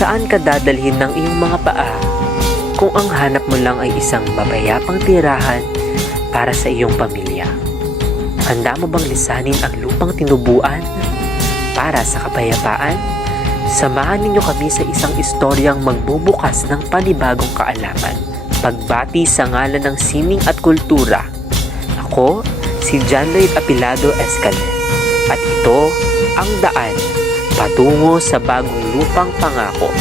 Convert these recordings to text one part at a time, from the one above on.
Saan ka dadalhin ng iyong mga paa kung ang hanap mo lang ay isang mapayapang tirahan para sa iyong pamilya? Handa mo bang lisanin ang lupang tinubuan para sa kapayapaan? Samahan ninyo kami sa isang istoryang magbubukas ng panibagong kaalaman. Pagbati sa ngalan ng sining at kultura. Ako, si John Lloyd Apilado Escalent. At ito ang daan patungo sa bagong lupang pangako.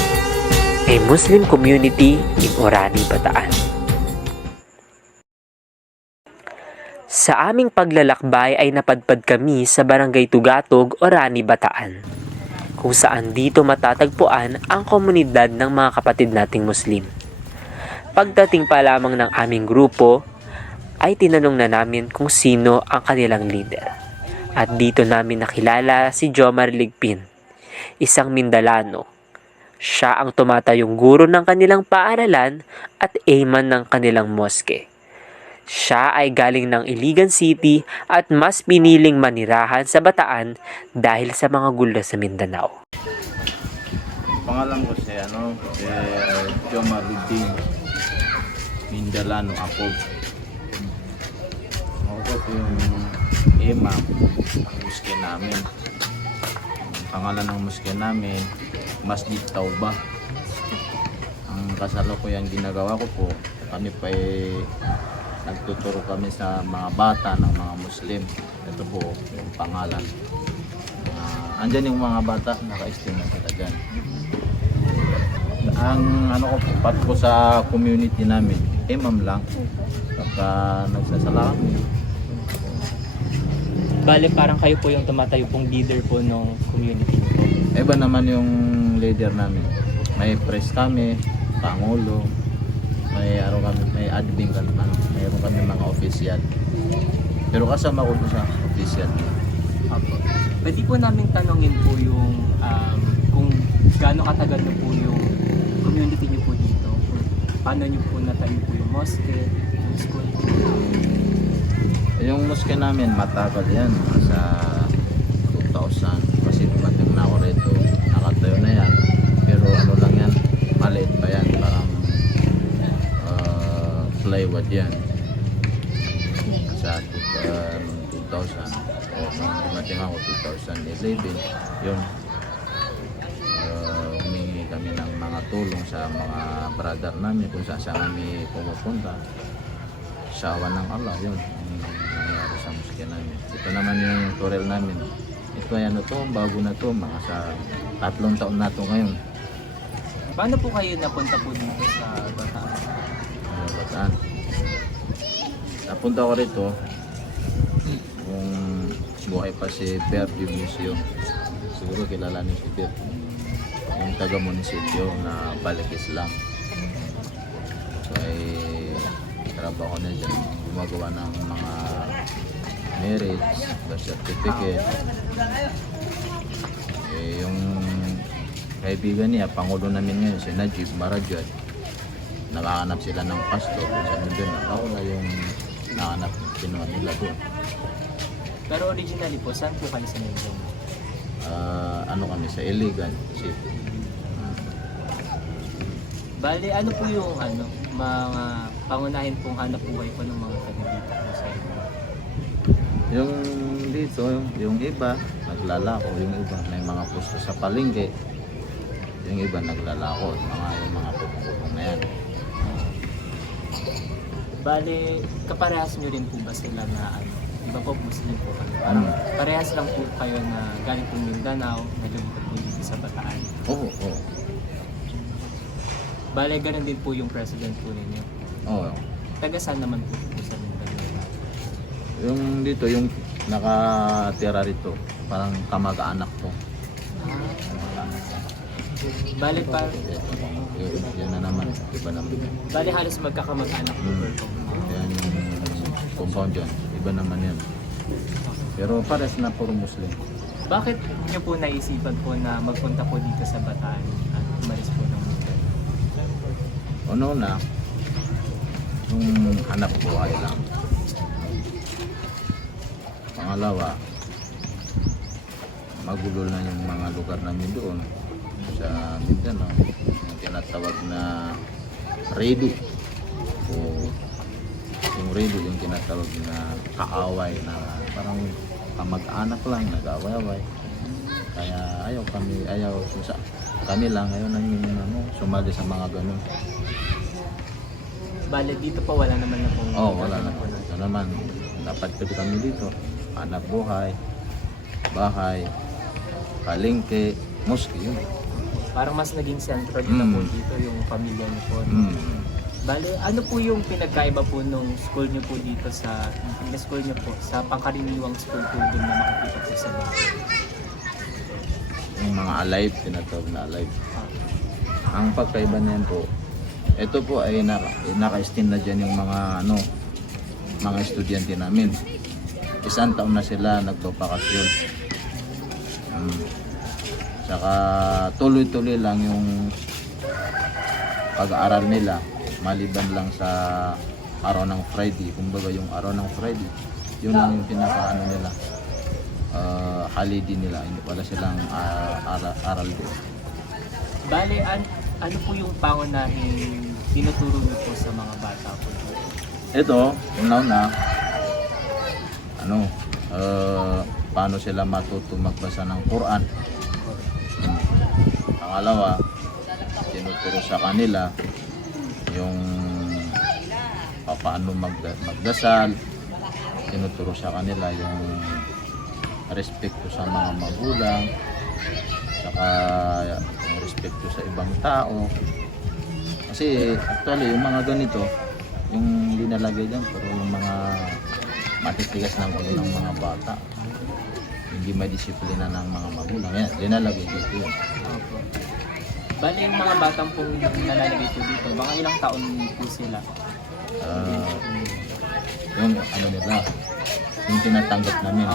A Muslim community in Orani, Bataan. Sa aming paglalakbay ay napadpad kami sa Barangay Tugatog, Orani, Bataan, kung saan dito matatagpuan ang komunidad ng mga kapatid nating Muslim. Pagdating pa lamang ng aming grupo, ay tinanong na namin kung sino ang kanilang leader. At dito namin nakilala si Jomar Ligpin, isang Mindalano. Siya ang tumatayong guro ng kanilang paaralan at imam ng kanilang moske. Siya ay galing ng Iligan City at mas piniling manirahan sa Bataan dahil sa mga gulo sa Mindanao. Pangalan ko si Jomar Ligpin, Mindalano ako. Ako po yung imam ng muske namin. Pangalan ng muske namin, Masjid Taubah. Ang kasalukuyan ginagawa ko po, kami pa nagtuturo kami sa mga bata ng mga Muslim. Ito po yung pangalan. Andyan yung mga bata, naka-estimate kita dyan. Ang pat ko sa community namin, imam lang. Pagka nagsasala kami. Bale, parang kayo po yung tumatayo pong leader po ng community po. Iba naman yung leader namin. May press kami, pangulo, may admin kami, mayroon kami mga official. Pero kasama ko sa official. Apo. Pwede po namin tanongin po yung kung gaano katagal na po yung community niyo po dito. Paano niyo po natayo po yung mosque, yung school? Yung mosque namin matagal yan, sa 2000. Kasi dumating na ako rito, nakatayo na yan. Pero ano lang yan, maliit pa yan, parang plywood yan. Sa 2000, nung dumating ako 2011, yun, humingi kami ng mga tulong sa mga brother namin kung saan kami pumupunta. Sawa ng Allah, yun nangyari sa muske namin. Ito naman yung tutorial namin. Ito ay bago na to, mga sa 3 taon na to ngayon. Paano po kayo napunta po dito sa Bataan? Bataan. Napunta ko rito kung buhay pa si Bert Dionisio. Siguro kilala niyo si Bert. Yung taga-munisipyo na Balik Islam. So ay trabaho na dyan. Gumagawa ng mga marriage, birth certificate. Yung kaibigan niya, pangulo namin ngayon, si Najib Marajat. Nakahanap sila ng pastor. Sabi doon, ako na yung nakahanap kinuha nila doon. Pero originally po, saan po kayo sa Mindanao? Kami sa Iligan City. Bali, ano po yung mga pangunahin pong hanap buhay po ng mga taga dito po sa inyo? Yung dito, yung iba naglalako, yung iba may mga pusto sa palengke, yung iba naglalako, yung mga pupukong na yan. Bali, kaparehas nyo rin po ba sila na iba po Muslim po kayo? Parang parehas lang po kayo na galing po Mindanao, nalungkot po dito sa Bataan. Oo. Bali, ganun din po yung president po ninyo. Oo. Taga saan naman po sa Mindanao? Yung dito, yung nakatira rito, parang kamag-anak ko. Bali, Yan na naman, iba naman. bali halos magkakamag-anak po. Yan yung compound dyan, iba naman yan. Pero pares na puro Muslim. Bakit nyo po naisipan po na magpunta po dito sa Bataan at umalis po ng Mindanao? Una, yung hanap buhay lang. Pangalawa, magulo na yung mga lugar namin doon. sa Mindanao, yung tinatawag na redo. O yung redo, yung tinatawag na kaaway na parang kamag-anak lang, nag-away-away. Kaya ayaw sa kami lang, ayaw namin sumali sa mga ganun. Bale, dito po wala naman na pong... Wala na po. Ito naman, napadpid kami dito. Hanap buhay, bahay, palengke, mosque yun. Parang mas naging sentro dito po dito yung pamilya niyo po. Bale, ano po yung pinagkaiba po nung school niyo po dito sa school niyo po sa pangkaraniwang school po doon na makikita po sa bahay? Yung mga alive, tinatawag na alive. Ang pagkaiba na yan po, ito po ay naka-extend na dyan yung mga estudyante namin. Isang taon na sila nagpapakasyon. Saka tuloy-tuloy lang yung pag-aaral nila, maliban lang sa araw ng Friday. Kumbaga yung araw ng Friday, yun lang yung pinaka nila, holiday nila. Hindi pala silang aral doon. Bale, ano po yung pangunahing tinuturo niyo po sa mga bata po? Ito, una-una, paano sila matuto magbasa ng Quran. Pangalawa, tinuturo sa kanila yung paano magdasal. Tinuturo sa kanila yung respeto sa mga magulang, saka yung respeto sa ibang tao. Kasi actually yung mga ganito, yung linalagay dyan, pero yung mga matitigas ng ulo ng mga bata, hindi may disiplina ng mga magulang, yan, linalagay dito yun. Opo. Bale, yung mga batang pong nalalagay po dito, mga ilang taon po sila? Yung nila, yung tinatanggap namin,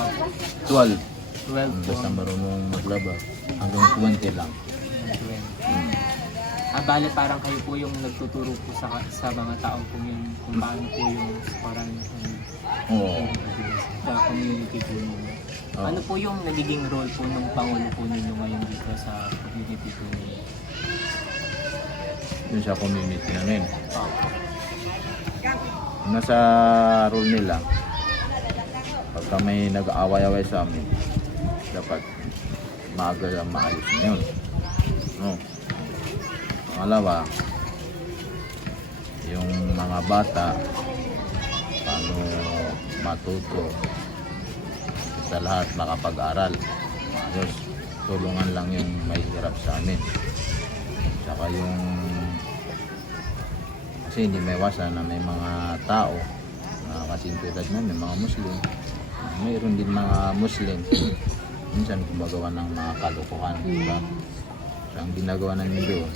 12. 12 po. Basta marunong maglaba, hanggang 20 lang. Bale, parang kayo po yung nagtuturo po sa mga taong po yun, kung paano po yung parang Oo. sa community po ninyo. Oo. Ano po yung nagiging role po ng Pangulo po ninyo ngayon dito sa community po ninyo? Yun sa community namin. Opo. Nasa role nila, pagka may nag-aaway-away sa amin, dapat maayos na yun. No. Pangalawa, yung mga bata, paano matuto sa lahat makapag-aral. Ayos, tulungan lang yung may hirap sa amin. Saka yung kasi hindi may iwasan na may mga tao na kasing tulad namin, mga Muslim. Mayroon din mga Muslim minsan gumagawa ng mga kalokohan, diba? So, ang ginagawa namin doon,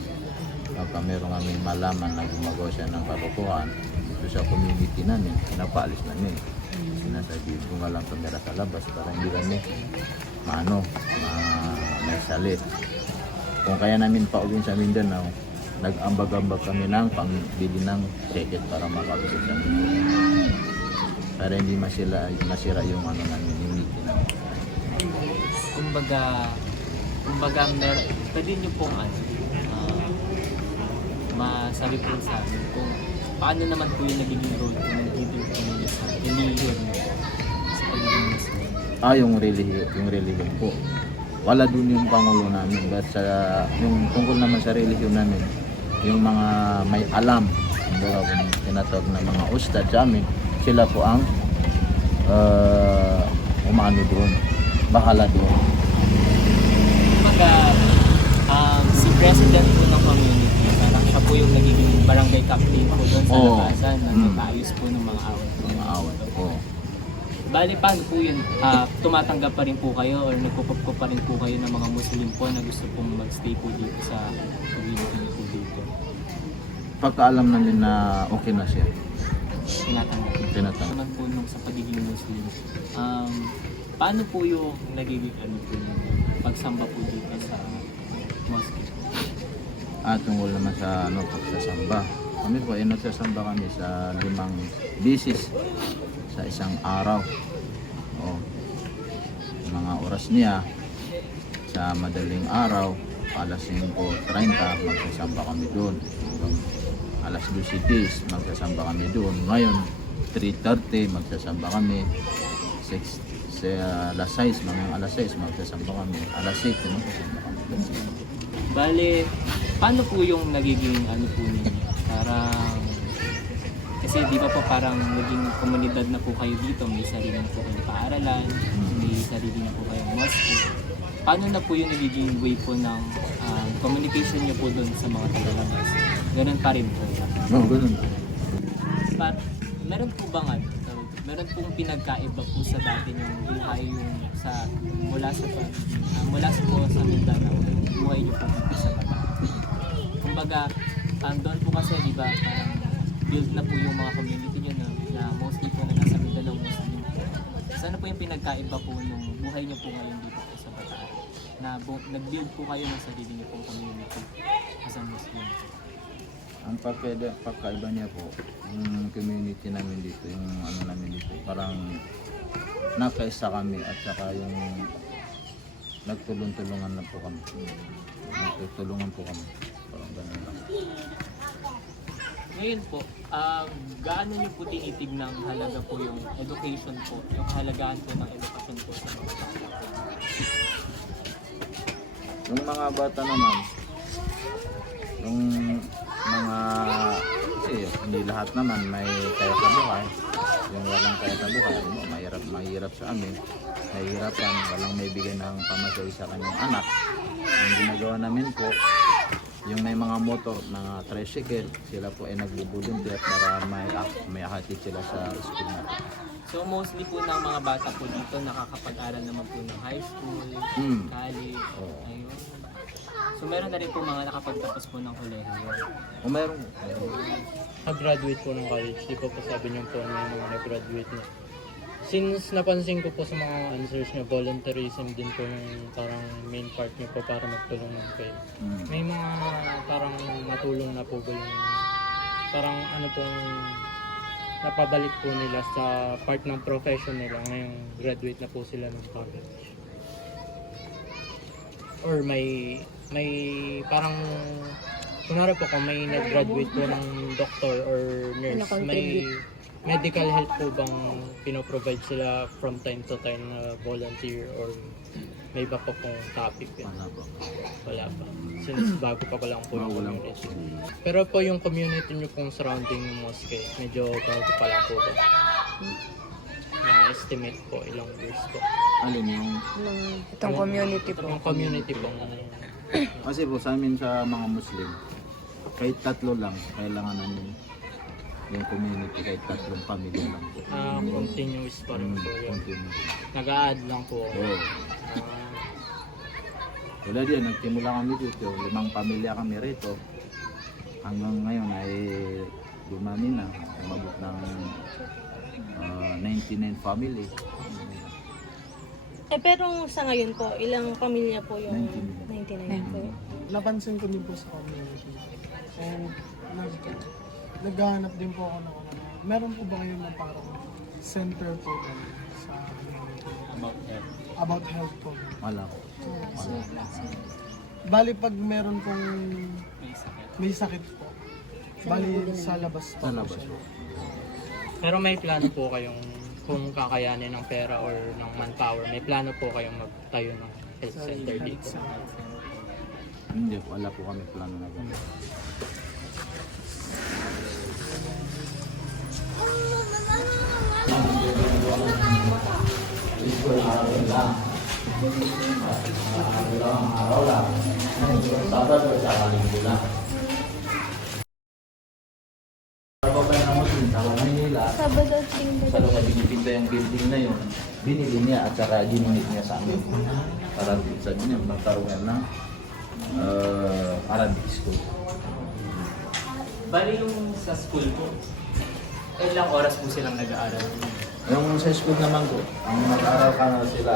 pagka meron kami malaman na gumagawa siya ng kalokohan dito sa community namin, pinapaalis namin. Sinasabi, bunga lang tumira sa labas para hindi kami may salit. Kung kaya namin pauwiin sa Mindanao, nag-ambag-ambag kami ng pangbili ng ticket para makabisig sa Mindanao. Para hindi masira yung namin, unity namin. Kumbaga pwede nyo pong masabi po sa amin kung paano naman po yung nagiging role po ng leader po ninyo sa religion nyo sa pagiging Muslim. Yung religion po. Wala dun yung Pangulo namin. But yung tungkol naman sa religion namin, yung mga may alam, yung tinatawag na mga ustad sa amin, sila po ang umano doon, bahala doon. Kumbaga, si president po ng community, parang siya po yung nagiging barangay captain po doon sa labasan na nag-aayos po ng mga away. Mga away po. Bali, paano po yun? Tumatanggap pa rin po kayo or nagpupop pa rin po kayo ng mga Muslim po na gusto pong magstay po dito sa community po dito? Pagkaalam namin na okay na siya, Tinatanggap. Naman po nung sa pagiging Muslim, paano po yung nagiging po yung pagsamba po dito sa mosque? Tungkol naman sa pagsasamba. Kami po ay nagsasamba kami sa 5 bisis sa isang araw. Mga oras niya sa madaling araw, alas 5:30 magsasamba kami doon. Hanggang alas 2:10 magsasamba kami doon. Ngayon 3:30 magsasamba kami. 6 sa alas 6, mga alas 6 magsasamba kami. Alas 7 magsasamba kami. Bale, paano po yung nagiging ano po ninyo? Parang, kasi di ba po parang naging komunidad na po kayo dito, may sarili na po kayong paaralan, may sarili na po kayong mosque. Paano na po yung nagiging way po ng communication niyo po doon sa mga tagalabas? Ganun pa rin po. No, ganun. Meron po bang ano? Meron pong pinagkaiba po sa dati yung buhay yung sa mula sa po sa Mindanao, yung buhay niyo po dito sa Bataan. Kumbaga, doon po kasi di ba parang build na po yung mga community niyo na mostly po na nasa Mindanao, Muslim po. Sana po yung pinagkaiba po nung buhay niyo po ngayon dito po sa Bataan? Na nag-build po kayo ng sarili niyo pong community as a Muslim. Ang pagkaiba niya po, yung community namin dito, yung ano namin dito, parang nakaisa kami at saka yung nagtulong-tulungan na po kami. Nagtutulungan po kami. Parang ganun lang. Ngayon po, gaano niyo po tinitignan halaga po yung education po, yung halagaan po ng edukasyon po sa mga bata? Yung mga bata naman, yung mga, kasi hindi lahat naman may kaya sa buhay. Yung walang kaya sa buhay, mahirap sa amin. Nahihirapan, walang may bigay ng pamasahe sa kanyang anak. Ang ginagawa namin po, yung may mga motor, mga tricycle, sila po ay nagbo-volunteer para may hatid sila sa school natin. So mostly po ng mga bata po dito nakakapag-aral naman po ng high school, college, Oo. ayun. So meron na rin po mga nakapagtapos po ng kolehiyo. O mayroon, Nag-graduate po ng college, di po sabi niyo po may mga nag-graduate na. Since napansin ko po sa mga answers niyo, volunteerism din po yung parang main part niyo po para magtulong ng kayo. May mga parang matulong na po ba yung parang ano pong napabalik po nila sa part ng profession nila ngayong graduate na po sila ng college. Or may parang kunwari po kung may nag-graduate po ng doctor or nurse, may medical help po bang pinoprovide sila from time to time na volunteer or may iba pa pong topic yun? wala po. Wala pa. Since bago pa lang po yung Wala po. community. Pero po yung community nyo pong surrounding yung mosque, medyo bago pa lang po ba? Na-estimate po ilang years po. Alin yung, Itong community po. Yung community pong kasi po sa amin sa mga Muslim, kahit 3 lang, kailangan namin yung community, kahit 3 pamilya lang po. continuous pa rin po yun. Continue. Nag-a-add lang po. Oo. Wala din, nagtimula kami dito, 5 pamilya kami rito. Hanggang ngayon ay dumami na, umabot ng 99 family. Pero sa ngayon po, ilang pamilya po yung 99 po? Napansin ko din po sa community. And naghahanap din po ako ng meron po ba kayo na parang center po doon sa community? About health po. Wala ko. Bali pag meron pong May sakit. may sakit po. Bali sa labas po. Sa labas siya. po. Pero may plano po kayong kung kakayanin ng pera or ng manpower, may plano po kayong magtayo ng health center dito. Hindi, wala po kami plano na gano'n. Sabado at Linggo. Sa lugar binibinta yung building na yun, binili niya at saka ginunit niya sa amin. Para sa niya, magkaroon ng Arabic school. Bali yung sa school po, ilang oras po silang nag-aaral? Yung sa school naman ko, ang mag-aaral ka na sila,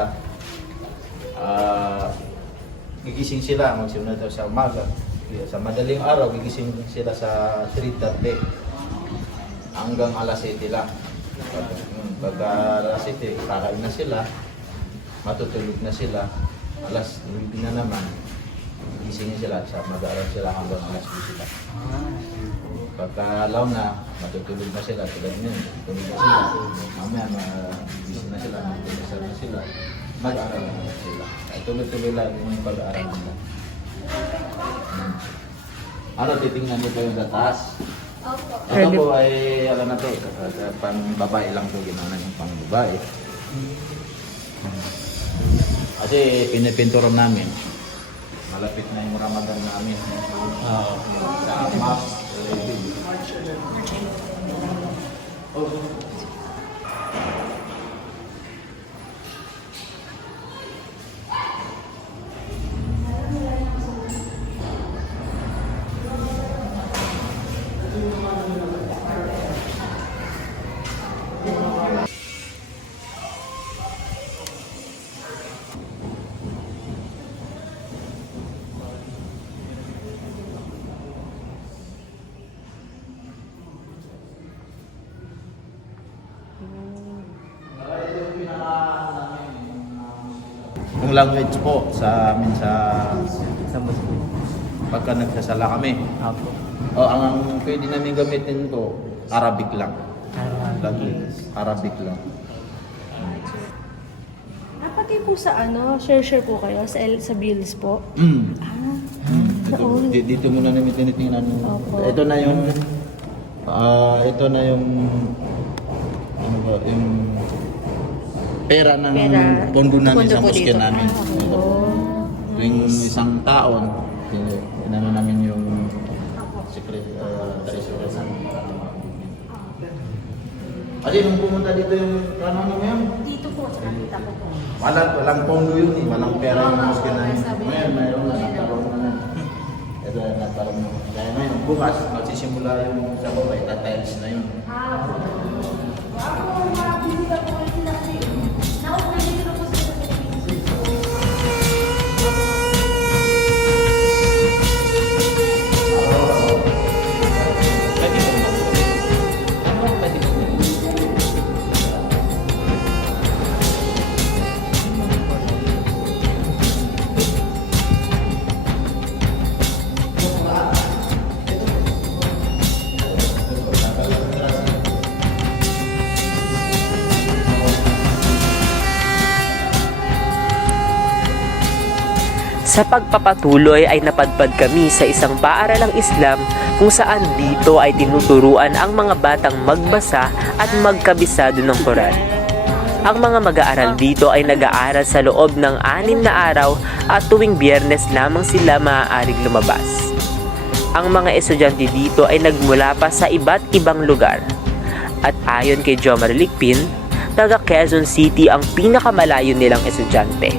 gigising sila, magsimula daw sa umaga. Sa madaling araw, gigising sila sa 3:30 hanggang alas 7 lang. Pag alas 7, kakain na sila, matutulog na sila, alas 9 na naman, gigisingin sila, mag-aaral sila hanggang alas 10 sila. Pagka-alaw na, matutulog na sila, tulad nyo, tulog na sila. Mamaya, magising na sila, mag-unisal na sila, mag-aaral na sila. Ay, tuloy-tuloy lang yung pag-aaral nila. Ano, titingnan niyo pa yung taas? Ito po ay, alam na to, pang babae lang po, ginawa yung pang babae. Kasi pinipinturan namin, malapit na yung Ramadan namin. Sa map, yung language po sa amin sa Muslim. Pagka nagsasala kami. Apo. O ang pwede namin gamitin po, Arabic lang. Arabic lang. Pati po sa share po kayo sa bills po. Dito muna namin tinitingnan. Opo. Ito na yung ano ba, yung pera ng pondo namin sa moske namin. Yung isang taon, inano namin yung secret treasurer namin. Kasi nung pumunta dito yung kanon mo yun, Dito po, sa nakita ko po. walang pondo yun eh, walang pera yung moske namin. Mayroon na nagkaroon na. Ito na nagkaroon na. Kaya ngayon, bukas, magsisimula yung sa baba, itatiles na yun. Sa pagpapatuloy ay napadpad kami sa isang paaralang Islam kung saan dito ay tinuturuan ang mga batang magbasa at magkabisado ng Quran. Ang mga mag-aaral dito ay nag-aaral sa loob ng 6 na araw at tuwing Biyernes lamang sila maaaring lumabas. Ang mga estudyante dito ay nagmula pa sa iba't ibang lugar. At ayon kay Jomar Likpin, taga Quezon City ang pinakamalayo nilang estudyante.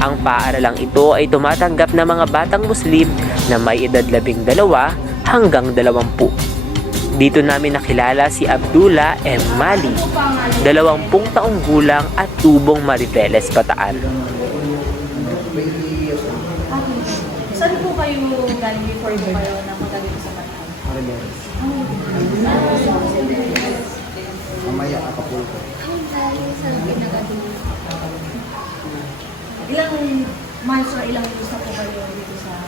Ang paaralang ito ay tumatanggap ng mga batang Muslim na may edad 12 hanggang 20. Dito namin nakilala si Abdullah M. Mali, 20 taong gulang at tubong Mariveles Bataan. Saan po kayo galing before po kayo na magaling sa Bataan? Mamaya Acapulco. Saan pinag-adulo? Ilang months or ilang years na po kayo dito sa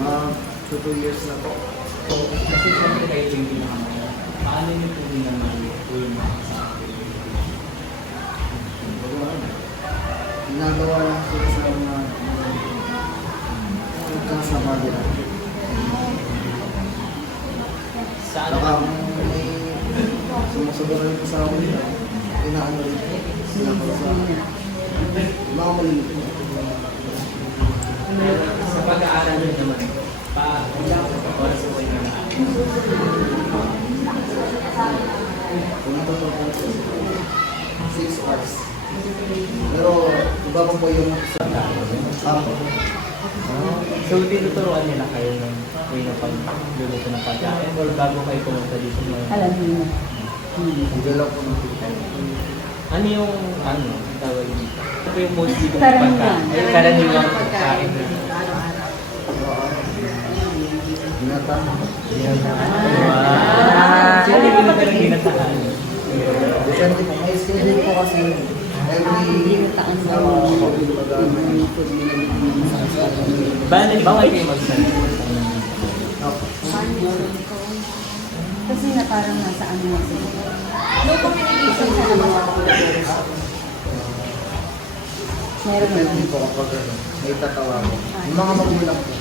Mga 2 years na po. Kasi siyempre kayo yung pinakamaya. Paano niyo po naman po yung mga Ginagawa lang sila sa mga kasama nila. Saan? Saka kung may sumusunod rin sa akin nila, inaano rin sila para sa mga maliit. Sa pag-aaral niyo naman, ilang oras po kayo nag-aaral? Kung natutulog ko 6 hours. Pero iba pa po yung ako. So, tinuturuan nila kayo ng way ng pagluluto ng pagkain or bago kayo pumunta dito mo? Hindi lang po ng pagkain. Ano yung, tawag dito? Ano po yung mostly kong pagkain? Yung karaniwang pagkain na Binata. Sino yung pinagkarang ginatahan? Depende po. May schedule po kasi every Bawal kayo mag-cellphone. Kasi na parang nasa ano na sila. No communication sa mga Meron Pwede naman. po kapag ano, may tatawagan. Yung mga magulang po.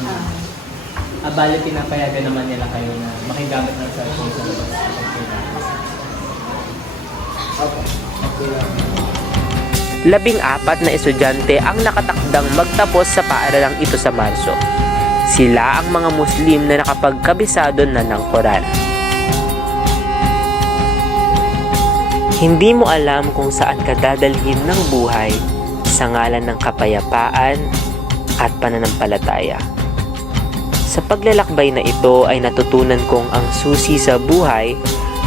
Bali, pinapayagan naman nila kayo na makigamit ng cellphone sa labas. Opo. Okay. 14 na estudyante ang nakatakdang magtapos sa paaralang ito sa Marso. Sila ang mga Muslim na nakapagkabisado na ng Quran. Hindi mo alam kung saan ka dadalhin ng buhay sa ngalan ng kapayapaan at pananampalataya. Sa paglalakbay na ito ay natutunan kong ang susi sa buhay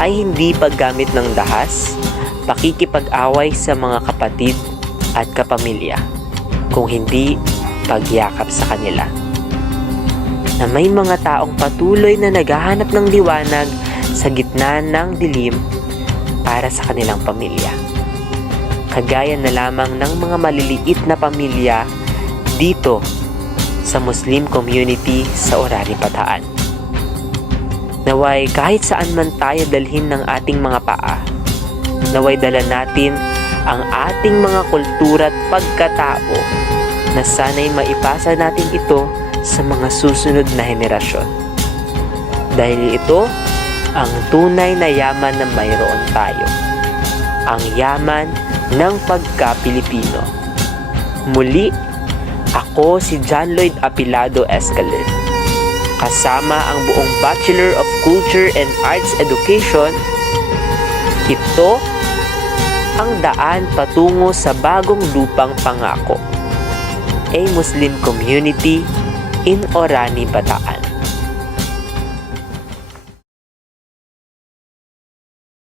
ay hindi paggamit ng dahas, pakikipag-away sa mga kapatid at kapamilya, kung hindi pagyakap sa kanila. Na may mga taong patuloy na naghahanap ng liwanag sa gitna ng dilim para sa kanilang pamilya. Kagaya na lamang ng mga maliliit na pamilya dito sa Muslim community sa Orani, Bataan. Naway kahit saan man tayo dalhin ng ating mga paa, naway dala natin ang ating mga kultura at pagkatao na sana'y maipasa natin ito sa mga susunod na henerasyon. Dahil ito ang tunay na yaman na mayroon tayo. Ang yaman ng pagka-Pilipino. Muli, ako si John Lloyd Apilado Escalin. Kasama ang buong Bachelor of Culture and Arts Education, ito ang daan patungo sa bagong lupang pangako. A Muslim community in Orani, Bataan.